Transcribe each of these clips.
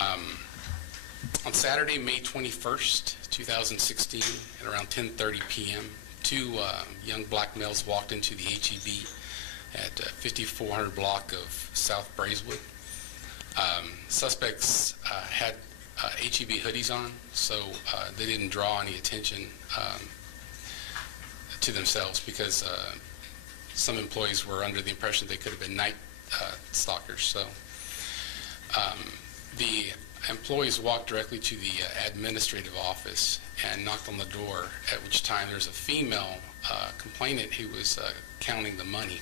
On Saturday, May 21st, 2016, at around 10:30 p.m., two young black males walked into the HEB at 5400 block of South Braeswood. Suspects had HEB hoodies on, so they didn't draw any attention to themselves, because some employees were under the impression they could have been night stalkers. So the employees walked directly to the administrative office and knocked on the door, at which time there's a female complainant who was counting the money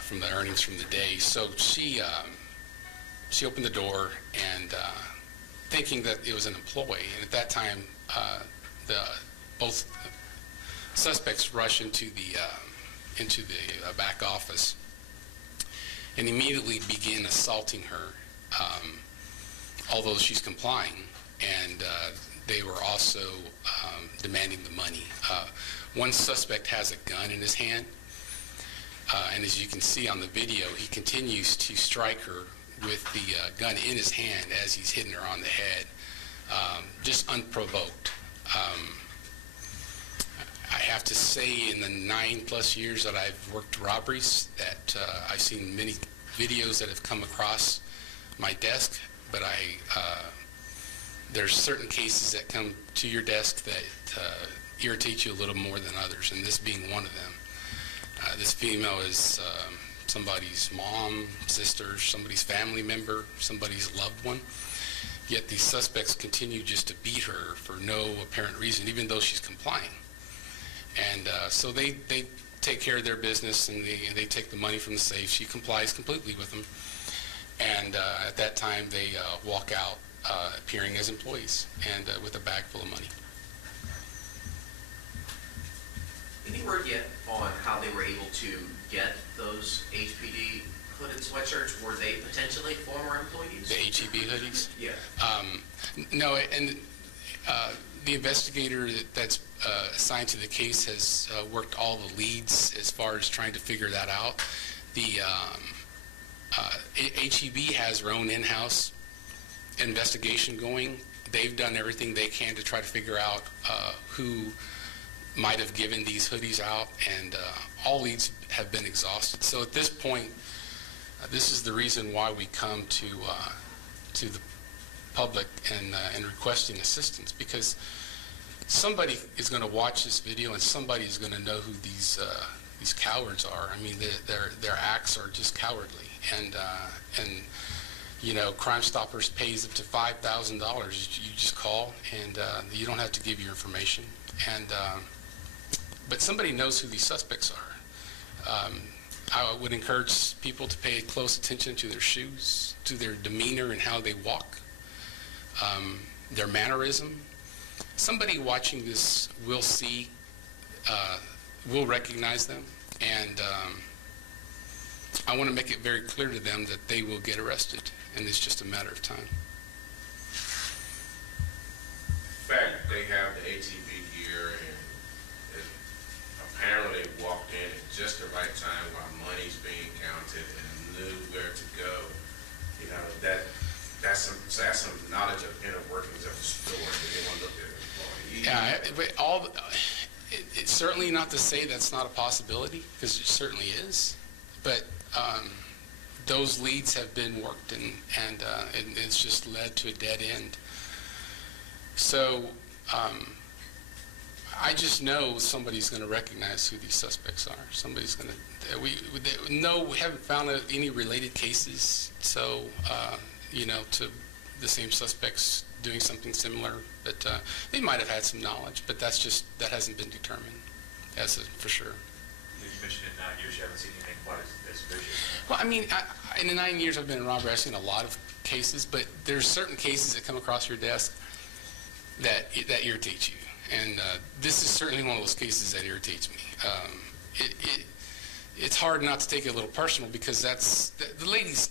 from the earnings from the day. So she opened the door and thinking that it was an employee, and at that time both suspects rushed into the back office and immediately began assaulting her, although she's complying, and they were also demanding the money. One suspect has a gun in his hand, and as you can see on the video, he continues to strike her with the gun in his hand as he's hitting her on the head, just unprovoked. I have to say, in the 9+ years that I've worked robberies, that I've seen many videos that have come across my desk, but there's certain cases that come to your desk that irritate you a little more than others, and this being one of them. This female is somebody's mom, sister, somebody's family member, somebody's loved one, yet these suspects continue just to beat her for no apparent reason, even though she's complying. And so they take care of their business, and they take the money from the safe. She complies completely with them, and at that time they walk out appearing as employees and with a bag full of money. Any word yet on how they were able to get those HPD hooded sweatshirts? Were they potentially former employees? The HEB hoodies? Yeah. No, and the investigator that's assigned to the case has worked all the leads as far as trying to figure that out. The HEB has their own in-house investigation going. They've done everything they can to try to figure out who might have given these hoodies out, and all leads have been exhausted. So at this point, this is the reason why we come to the public and requesting assistance, because somebody is going to watch this video and somebody is going to know who these cowards are. I mean, their acts are just cowardly, and you know, Crime Stoppers pays up to $5,000. You just call, and you don't have to give your information, and but somebody knows who these suspects are. I would encourage people to pay close attention to their shoes, to their demeanor and how they walk, their mannerism. Somebody watching this will see, will recognize them, and I want to make it very clear to them that they will get arrested, and it's just a matter of time. In fact, they have the HEB here, and apparently they walked in at just the right time while money's being counted and knew where to go. You know, that's some knowledge of inner workings of the store that anyone looked at it. Yeah, but it's certainly not to say that's not a possibility, because it certainly is. But those leads have been worked, and it's just led to a dead end. So I just know somebody's going to recognize who these suspects are. Somebody's going to. We haven't found any related cases. So you know, to the same suspects doing something similar, but they might have had some knowledge. But that hasn't been determined for sure. You mentioned in 9 years you haven't seen anything quite as vicious. Well, I mean, in the 9 years I've been in robbery, I've seen a lot of cases, but there's certain cases that come across your desk that irritate you, and this is certainly one of those cases that irritates me. It's hard not to take it a little personal, because the lady's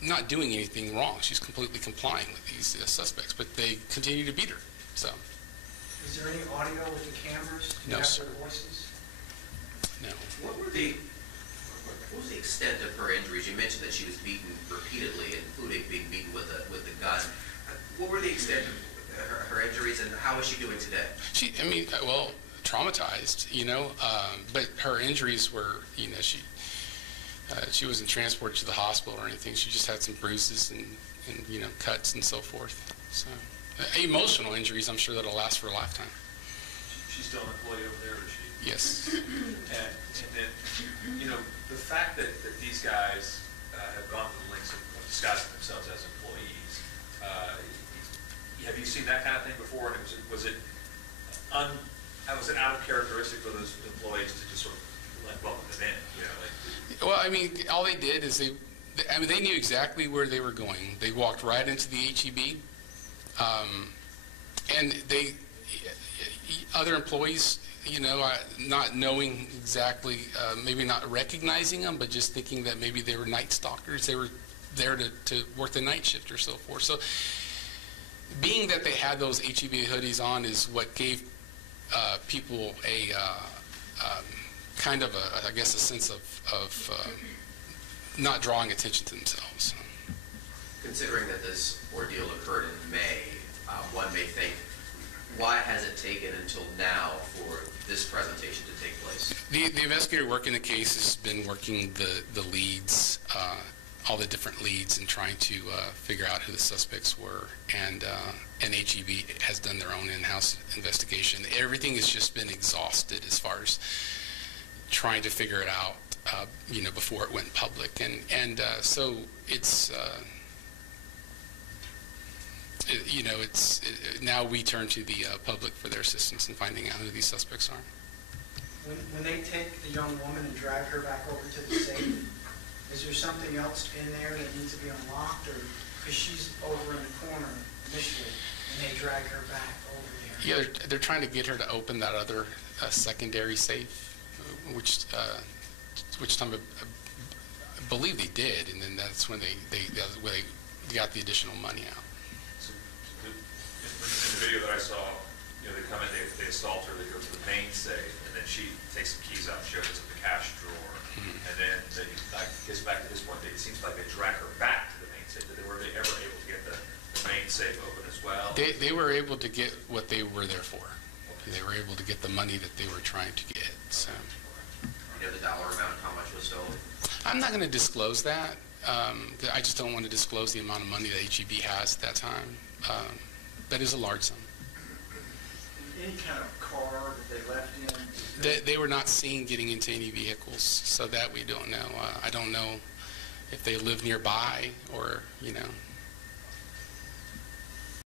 not doing anything wrong. She's completely complying with these suspects, but they continue to beat her. So. Is there any audio with the cameras? No, sir. Voices? No. What was the extent of her injuries? You mentioned that she was beaten repeatedly, including being beaten with a gun. extent of her injuries, and how is she doing today? Well, traumatized, but her injuries were, she wasn't transported to the hospital or anything. She just had some bruises and cuts and so forth. So, emotional injuries, I'm sure that'll last for a lifetime. She's still an employee over there, is she? Yes. And then, the fact that these guys have gone to the lengths of disguising themselves as employees, have you seen that kind of thing before? And was it out of characteristic for those employees to just sort of welcome them in? Well, all they did is they knew exactly where they were going. They walked right into the HEB, and other employees, not knowing exactly, maybe not recognizing them, but just thinking that maybe they were night stalkers. They were there to work the night shift or so forth. So, being that they had those HEB hoodies on is what gave people a kind of a sense of not drawing attention to themselves. Considering that this ordeal occurred in May, one may think, why has it taken until now for this presentation to take place? The investigator working the case has been working the leads, all the different leads, and trying to figure out who the suspects were. And HEB has done their own in-house investigation. Everything has just been exhausted as far as trying to figure it out, before it went public. And so it's, now we turn to the public for their assistance in finding out who these suspects are. When they take the young woman and drag her back over to the safe, is there something else in there that needs to be unlocked, or because she's over in the corner initially, and they drag her back over there? Yeah, they're trying to get her to open that other secondary safe, which time I believe they did, and then that's when they got the additional money out. So in the video that I saw, they come in, they assault her, they go to the main safe, and then she takes some keys out, she opens up the cash drawer, and then I guess back to this point, it seems like they drag her back to the main safe. Were they ever able to get the main safe open as well? They were able to get what they were there for. Okay. They were able to get the money that they were trying to get. So, you know the dollar amount, how much was stolen? I'm not going to disclose that. I just don't want to disclose the amount of money that HEB has at that time. That is a large sum. Any kind of car that they left in? They were not seen getting into any vehicles, so that we don't know. I don't know if they live nearby or,